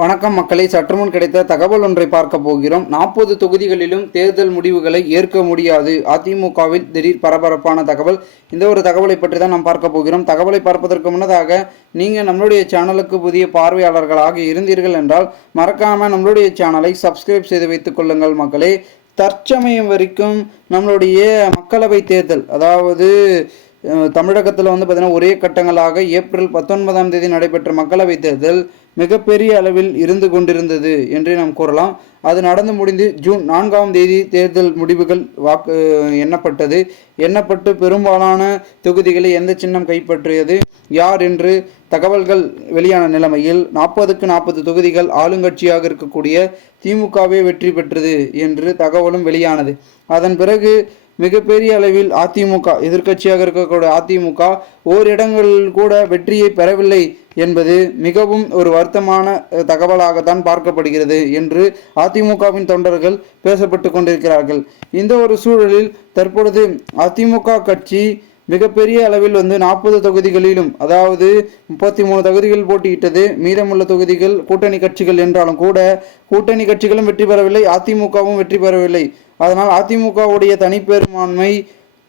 வணக்கம் மக்களை, சற்றுமுன் கிடைத்த தகவல் ஒன்றை பார்க்க போகிறோம். 40 தொகுதிகளிலும் தேர்தல் முடிவுகளை ஏற்க முடியாது. அதிமுகவில் திடீர் பரபரப்பான தகவல். இந்த ஒரு தகவலை பற்றி தான் நாம் பார்க்க போகிறோம். தகவலை பார்ப்பதற்கு முன்னதாக நீங்கள் நம்மளுடைய சேனலுக்கு புதிய பார்வையாளர்களாக இருந்தீர்கள் என்றால் மறக்காம நம்மளுடைய சேனலை சப்ஸ்கிரைப் செய்து வைத்துக் கொள்ளுங்கள் மக்களே. தற்சமயம் வரைக்கும் நம்மளுடைய மக்களவை தேர்தல், அதாவது தமிழகத்தில் பார்த்தீங்கன்னா ஒரே கட்டங்களாக ஏப்ரல் 19ஆம் தேதி நடைபெற்ற மக்களவைத் தேர்தல் மிகப்பெரிய அளவில் இருந்து கொண்டிருந்தது என்றே நாம் கூறலாம். அது நடந்து முடிந்து ஜூன் 4ஆம் தேதி தேர்தல் முடிவுகள் எண்ணப்பட்டு பெரும்பாலான தொகுதிகளை எந்த சின்னம் கைப்பற்றியது, யார் என்று தகவல்கள் வெளியான நிலைமையில் 40க்கு 40 தொகுதிகள் ஆளுங்கட்சியாக இருக்கக்கூடிய திமுகவே வெற்றி பெற்றது என்று தகவலும் வெளியானது. அதன் பிறகு மிகப்பெரிய அளவில் அதிமுக, எதிர்க்கட்சியாக இருக்கக்கூடிய அதிமுக ஓரிடங்களில் கூட வெற்றியை பெறவில்லை என்பது மிகவும் ஒரு வருத்தமான தகவலாகத்தான் பார்க்கப்படுகிறது என்று அதிமுகவின் தொண்டர்கள் பேசப்பட்டு கொண்டிருக்கிறார்கள். இந்த ஒரு சூழலில் தற்பொழுது அதிமுக கட்சி மிகப்பெரிய அளவில் 40 தொகுதிகளிலும், அதாவது 33 தொகுதிகள் போட்டியிட்டது. மீதமுள்ள தொகுதிகள் கூட்டணி கட்சிகள் என்றாலும் கூட கூட்டணி கட்சிகளும் வெற்றி பெறவில்லை, அதிமுகவும் வெற்றி பெறவில்லை. அதனால் அதிமுகவுடைய தனிப்பெரும்பான்மை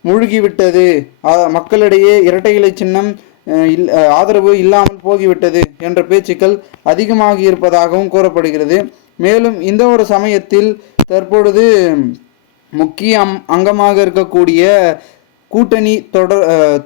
மூழ்கிவிட்டது, மக்களிடையே இரட்டை இலை சின்னம் ஆதரவு இல்லாமல் போகிவிட்டது என்ற பேச்சுக்கள் அதிகமாகி இருப்பதாகவும் கூறப்படுகிறது. மேலும் இந்த ஒரு சமயத்தில் தற்பொழுது முக்கிய அங்கமாக இருக்கக்கூடிய கூட்டணி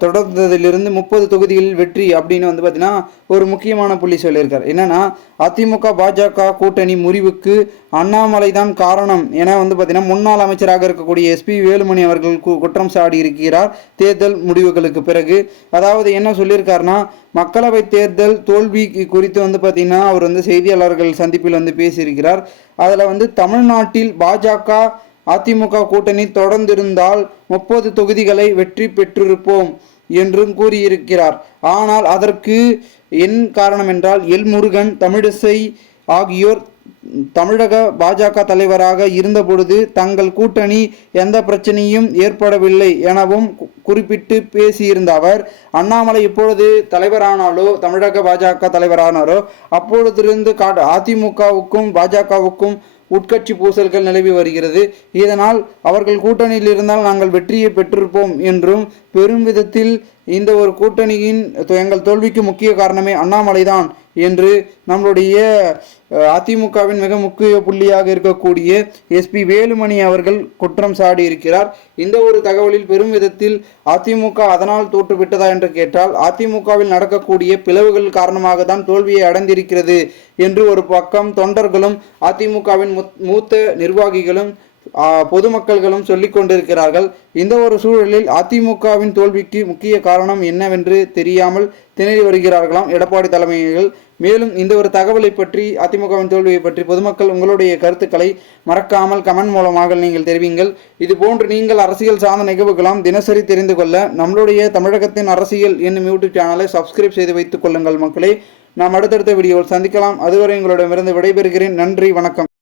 தொடர்ந்ததிலிருந்து 30 தொகுதிகளில் வெற்றி அப்படின்னு பார்த்தீங்கன்னா ஒரு முக்கியமான புள்ளி சொல்லியிருக்கார். என்னன்னா, அதிமுக பாஜக கூட்டணி முறிவுக்கு அண்ணாமலை தான் காரணம் என பார்த்தீங்கன்னா முன்னாள் அமைச்சராக இருக்கக்கூடிய எஸ்பி வேலுமணி அவர்கள் குற்றம் சாடி இருக்கிறார் தேர்தல் முடிவுகளுக்கு பிறகு. அதாவது என்ன சொல்லியிருக்காருன்னா, மக்களவை தேர்தல் தோல்வி குறித்து பார்த்தீங்கன்னா அவர் செய்தியாளர்கள் சந்திப்பில் பேசியிருக்கிறார். அதில் தமிழ்நாட்டில் பாஜக அதிமுக கூட்டணி தொடர்ந்திருந்தால் 30 தொகுதிகளை வெற்றி பெற்றிருப்போம் என்றும் கூறியிருக்கிறார். ஆனால் அதற்கு என் காரணம் என்றால் எல் முருகன், தமிழிசை ஆகியோர் தமிழக பாஜக தலைவராக இருந்தபொழுது தங்கள் கூட்டணி எந்த பிரச்சனையும் ஏற்படவில்லை எனவும் குறிப்பிட்டு பேசியிருந்த அவர், அண்ணாமலை இப்பொழுது தலைவரானாலோ தமிழக பாஜக தலைவரானாரோ அப்பொழுதிருந்து அதிமுகவுக்கும் பாஜகவுக்கும் உட்கட்சி பூசல்கள் நிலவி வருகிறது. இதனால் அவர்கள் கூட்டணியில் இருந்தால் நாங்கள் வெற்றியை பெற்றிருப்போம் என்றும் பெரும் விதத்தில் இந்த ஒரு கூட்டணியின் எங்கள் தோல்விக்கு முக்கிய காரணமே அண்ணாமலை தான் என்று நம்மளுடைய அதிமுகவின் மிக முக்கிய புள்ளியாக இருக்கக்கூடிய எஸ்பி வேலுமணி அவர்கள் குற்றம் சாடி இருக்கிறார். இந்த ஒரு தகவலில் பெரும் விதத்தில் அதிமுக அதனால் தோற்றுவிட்டதா என்று கேட்டால், அதிமுகவில் நடக்கக்கூடிய பிளவுகள் காரணமாக தான் தோல்வியை அடைந்திருக்கிறது என்று ஒரு பக்கம் தொண்டர்களும் அதிமுகவின் மூத்த நிர்வாகிகளும் பொதுமக்களும் சொல்லிக் கொண்டிருக்கிறார்கள். இந்த ஒரு சூழலில் அதிமுகவின் தோல்விக்கு முக்கிய காரணம் என்னவென்று தெரியாமல் திணறி வருகிறார்களாம் எடப்பாடி தலைமையில். மேலும் இந்த ஒரு தகவலை பற்றி, அதிமுகவின் தோல்வியை பற்றி பொதுமக்கள் உங்களுடைய கருத்துக்களை மறக்காமல் கமெண்ட் மூலமாக நீங்கள் தெரிவிங்கள். இதுபோன்று நீங்கள் அரசியல் சார்ந்த நிகழ்வுகளாம் தினசரி தெரிந்து கொள்ள நம்மளுடைய தமிழகத்தின் அரசியல் என்னும் யூடியூப் சேனலை சப்ஸ்கிரைப் செய்து வைத்துக் கொள்ளுங்கள் மக்களே. நாம் அடுத்தடுத்த வீடியோவில் சந்திக்கலாம். அதுவரை உங்களிடமிருந்து விடைபெறுகிறேன். நன்றி, வணக்கம்.